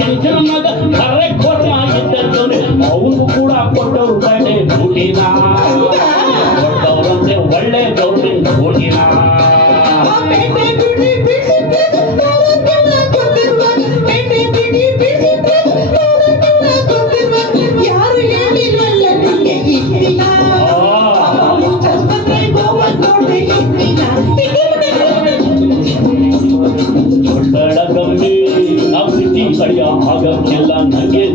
ಕೆಲಚನಾಗ ಕರೇ ಕೋಟೆ ಅವನು ಕೂಡ ಕೊಟ್ಟವರು ಕಡೆ ಅವರಂತೆ ಒಳ್ಳೆ ದೌರ್ಜನ್ಯ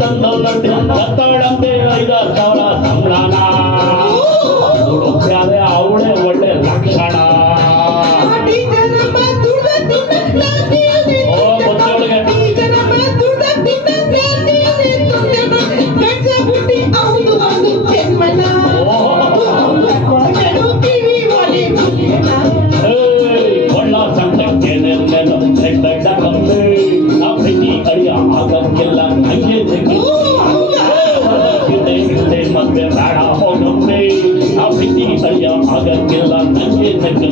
తండ తండ తండ తండ తండ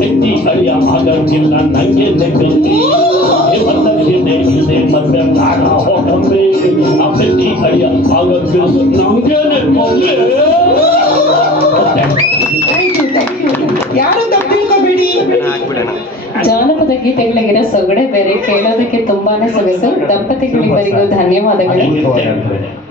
ಹೆಟ್ಟಿ ಕಳಿಯ ಆಗಿಲ್ಲ ನಂಗೆ ಲೆಕ್ಕೇ ಮತ್ತೆ ನಾಗ ಹೋಗಂಬೆ ಹೆಟ್ಟಿ ಕಳಿಯ ಆಗಿಲ್ಲ ನಂಗೆ ಜಾನಪದ ಗೀತೆಗಳಿಗಿನ ಸೊಗಡೆ ಬೇರೆ ಕೇಳೋದಕ್ಕೆ ತುಂಬಾನೇ ಸೊಗಸು ದಂಪತಿಗಳಿಬ್ಬರಿಗೂ ಧನ್ಯವಾದಗಳು